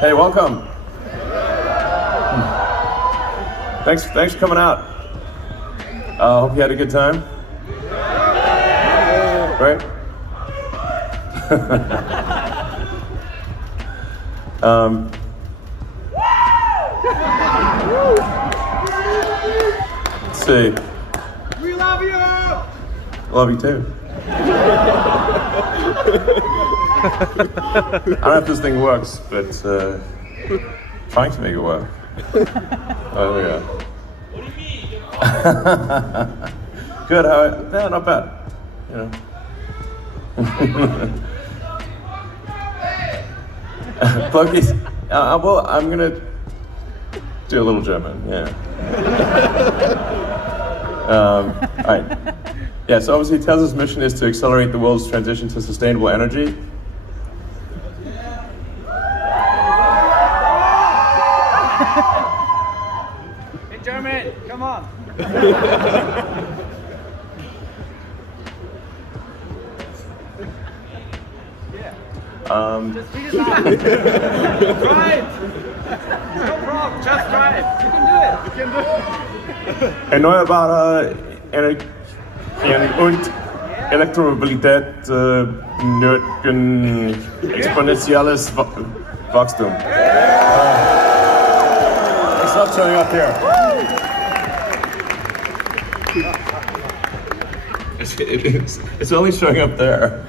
Hey, welcome. Thanks for coming out. Hope you had a good time. Right? Let's see. We love you! Love you too. I don't know if this thing works, but trying to make it work. Oh yeah. Good. No, not bad. You know. Bucky's. Well, I'm gonna do a little German. Yeah. All right. Yeah. So obviously, Tesla's mission is to accelerate the world's transition to sustainable energy. In German, come on. Just speak it out. Try it. No problem. Just try it. You can do it. You can do it. Erneuerbare Energien und Elektromobilität nötigen exponentielles Wachstum. It's not showing up here. It's only showing up there.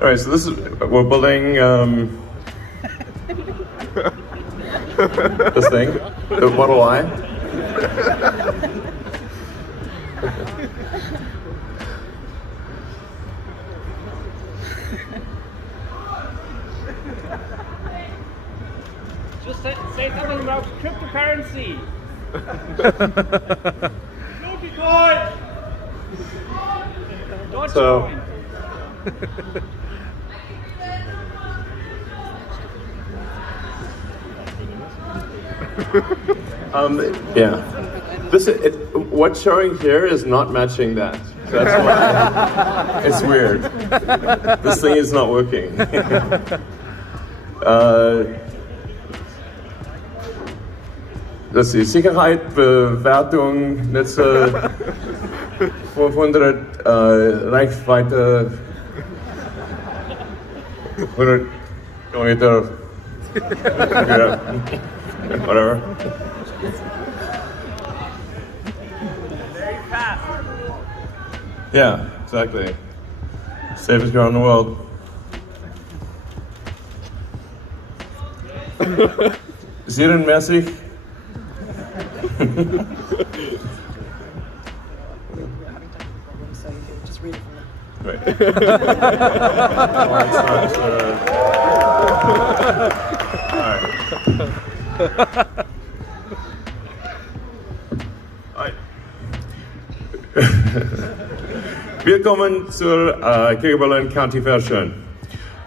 All right, so we're building this thing, the Model Y. Just say something about cryptocurrency. Dogecoin. So, yeah. What's showing here is not matching that. So that's why it's weird. This thing is not working. Let's see. Sicherheit, Bewertung, Netze, 500 Reichweite, 100 Kilometer. Yeah. Whatever. Very fast. Yeah, exactly. Safest car in the world. Serienmäßig. Just read it from there. Right. Well, it's not, all right. Willkommen zur Kirkebullen County Fair schön.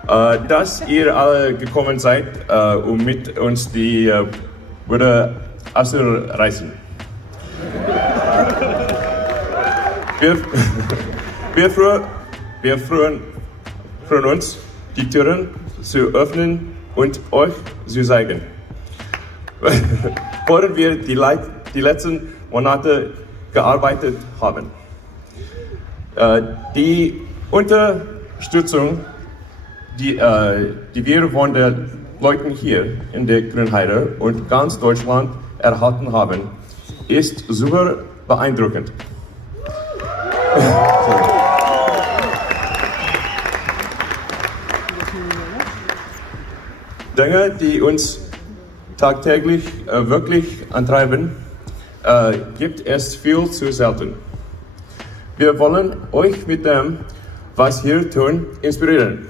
Dass ihr alle gekommen seid, um mit uns die Würde auszureißen. Wir freuen uns, die Türen zu öffnen und euch zu zeigen, woran wir die letzten Monate gearbeitet haben. Die Unterstützung, die wir von den Leuten hier in der Grünheide und ganz Deutschland erhalten haben, ist super beeindruckend. Dinge, die uns tagtäglich wirklich antreiben, gibt es viel zu selten. Wir wollen euch mit dem, was wir tun, inspirieren.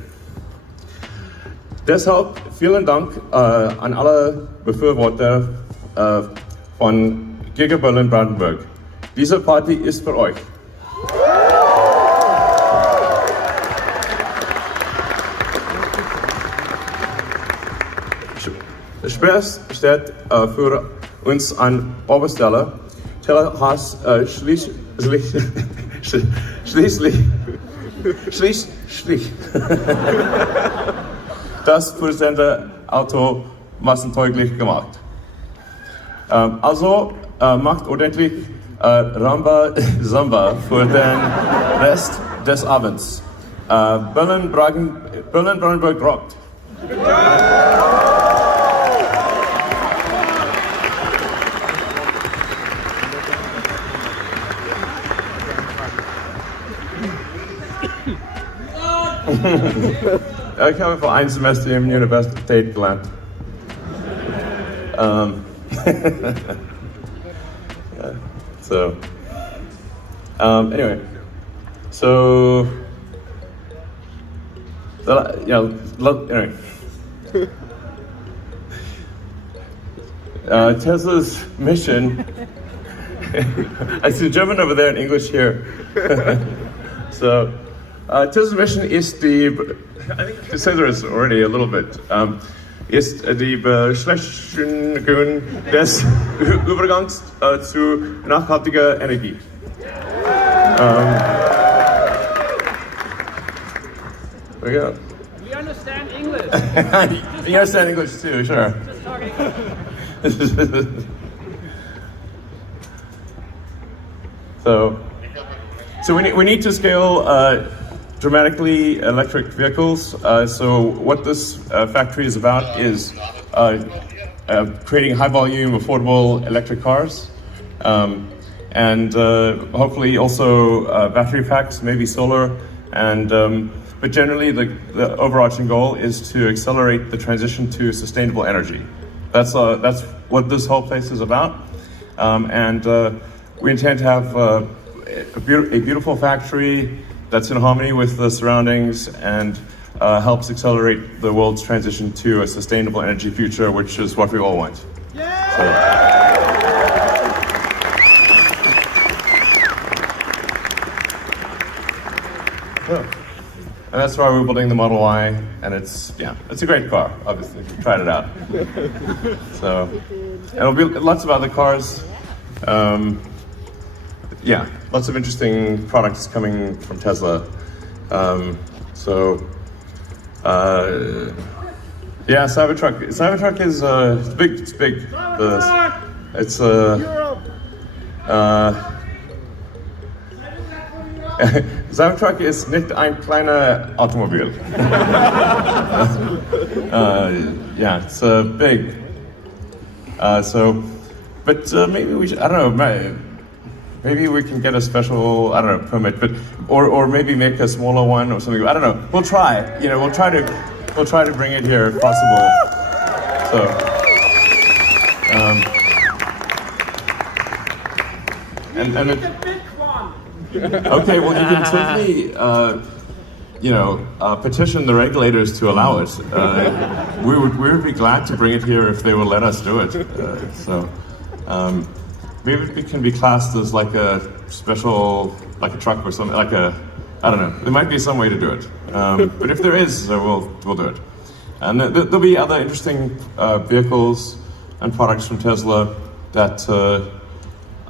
Deshalb vielen Dank an alle Befürworter von Kirkebullen Brandenburg. Diese Party ist für euch. Spaß steht für uns an oberster Stelle. Teller Schließlich das Auto massentauglich gemacht. Also macht ordentlich Ramba Samba für den Rest des Abends. Berlin-Brandenburg rockt. Ich habe vor ein Semester im Universität gelernt. Yeah, so, anyway, so, anyway. Tesla's mission, I see German over there and English here. So, Tesla's mission is I think to say there is already a little bit, ist die Beschleunigung des Übergangs zu nachhaltiger Energie. There you go. We understand English. You understand English too, sure. Just talking. So we need to scale dramatically electric vehicles. So what this factory is about is creating high volume, affordable electric cars, and hopefully also battery packs, maybe solar, and but generally the overarching goal is to accelerate the transition to sustainable energy. That's what this whole place is about, and we intend to have a beautiful factory that's in harmony with the surroundings and helps accelerate the world's transition to a sustainable energy future, which is what we all want. And that's why we're building the Model Y, and it's a great car, obviously, if you've tried it out. So, and there'll be lots of other cars. Lots of interesting products coming from Tesla. Cybertruck. Cybertruck is it's big. It's big. It's Cybertruck ist nicht ein kleiner Automobil. It's big. But maybe we should, I don't know. Maybe we can get a special, permit, but or maybe make a smaller one or something. I don't know. We'll try. We'll try to bring it here if possible. So, and it, okay. Well, you can certainly, petition the regulators to allow it. We would be glad to bring it here if they will let us do it. Maybe it can be classed as like a special, like a truck or something, I don't know. There might be some way to do it. But if there is, we'll do it. And there'll be other interesting vehicles and products from Tesla that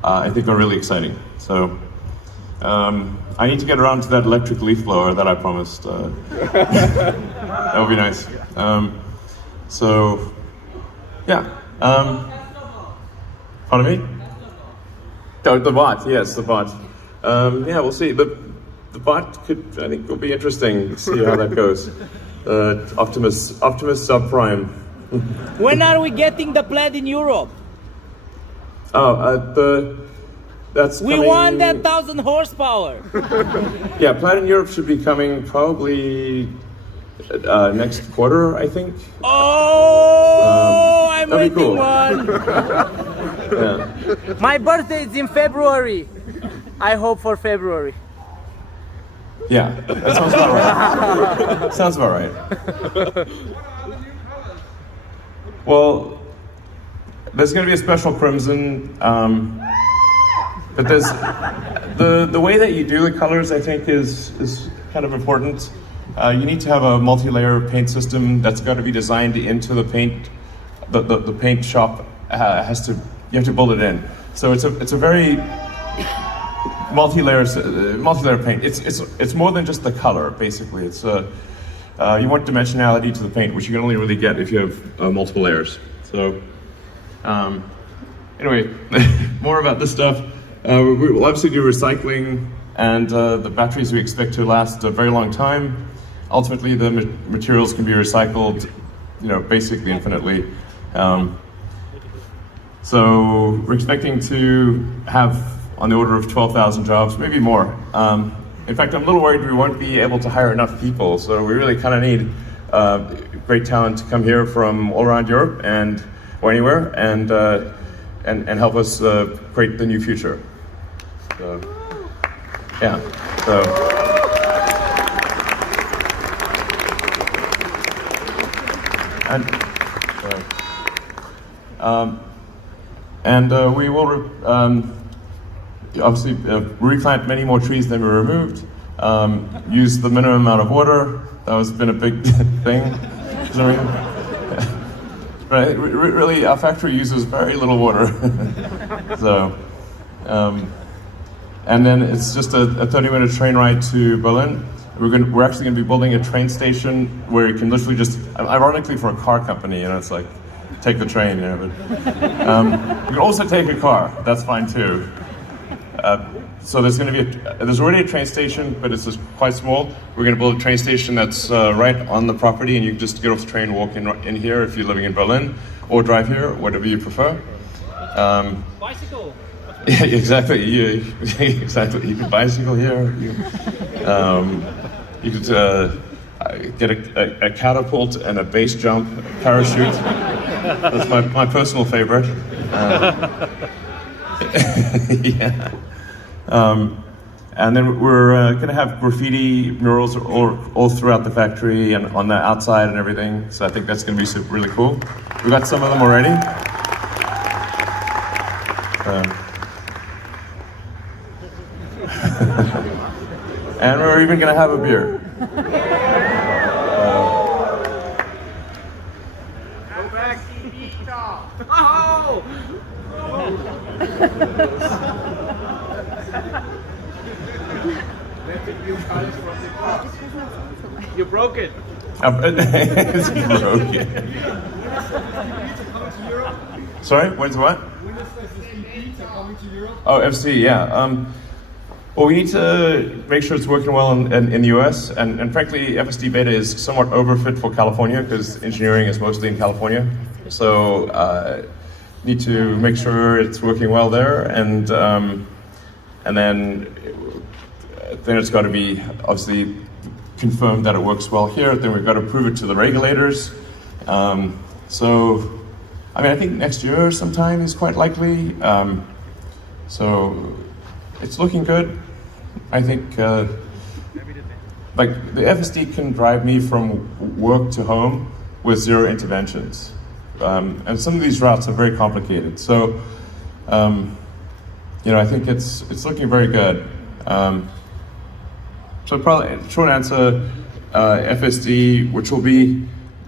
I think are really exciting. So I need to get around to that electric leaf blower that I promised. That would be nice. Pardon me? Oh, the bot, yes, the bot. We'll see. The bot I think, will be interesting to see how that goes. Optimus subprime. When are we getting the Plaid in Europe? That's we coming... want that 1,000 horsepower. Yeah, Plaid in Europe should be coming probably next quarter, I think. Oh, I'm waiting cool. one. Yeah. My birthday is in February. I hope for February. Yeah, that sounds about right. Sounds about right. Well, there's going to be a special crimson, but there's the way that you do the colors, I think, is kind of important. You need to have a multi-layer paint system that's got to be designed into the paint. The paint shop you have to build it in. So it's a very multi-layer paint. It's more than just the color. Basically, it's you want dimensionality to the paint, which you can only really get if you have multiple layers. So, anyway, more about this stuff. We will obviously do recycling, and the batteries we expect to last a very long time. Ultimately, the materials can be recycled, basically infinitely. So we're expecting to have on the order of 12,000 jobs, maybe more. In fact, I'm a little worried we won't be able to hire enough people. So we really kind of need great talent to come here from all around Europe or anywhere, and help us create the new future. So, yeah. So. And we will obviously replant many more trees than we removed. Use the minimum amount of water. That has been a big thing. But really, our factory uses very little water. So, and then it's just a 30-minute train ride to Berlin. We're actually going to be building a train station where you can literally just, ironically for a car company, it's like, take the train, but you can also take a car. That's fine too. So there's going to be there's already a train station, but it's just quite small. We're going to build a train station that's right on the property, and you can just get off the train, walk in here if you're living in Berlin, or drive here, whatever you prefer. Bicycle. Yeah, exactly. Exactly. You can bicycle here. You could get a catapult and a base jump parachute. That's my personal favorite. Yeah. And then we're going to have graffiti murals all throughout the factory and on the outside and everything. So I think that's going to be really cool. We've got some of them already. And we're even going to have a beer. Go back. Oh! You broke it. It's broken. Sorry, when's what? Oh, FC, yeah. Well, we need to make sure it's working well in the US, and frankly, FSD Beta is somewhat overfit for California because engineering is mostly in California. So, need to make sure it's working well there, and then it's got to be obviously confirmed that it works well here. Then we've got to prove it to the regulators. So, I think next year sometime is quite likely. So, it's looking good. I think like the FSD can drive me from work to home with 0 interventions. And some of these routes are very complicated. So, I think it's looking very good. So probably, short answer, FSD, which will be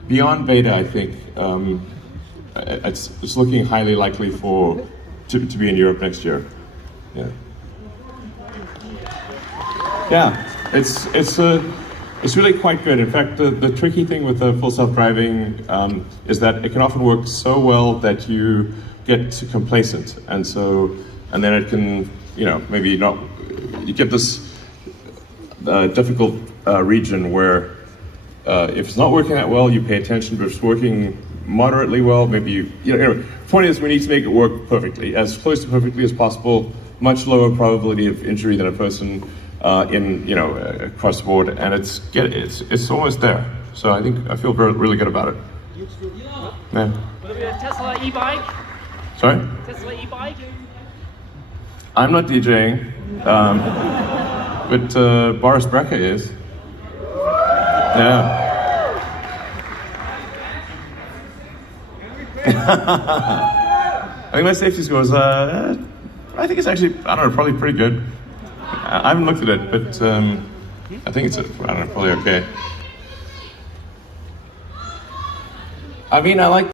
beyond beta, I think. It's looking highly likely to be in Europe next year. Yeah. Yeah, it's really quite good. In fact, the tricky thing with the full self-driving is that it can often work so well that you get complacent, and then it can, maybe not. You get this difficult region where if it's not working that well, you pay attention, but if it's working moderately well, maybe anyway. Point is, we need to make it work perfectly, as close to perfectly as possible. Much lower probability of injury than a person across the board, and it's almost there. So I feel really good about it. Yeah. Will it be a Tesla e-bike? Sorry? Tesla e-bike? I'm not DJing, but Boris Brecker is. Yeah. I think my safety score is, I think it's actually, probably pretty good. I haven't looked at it, but I think it's, probably okay. I like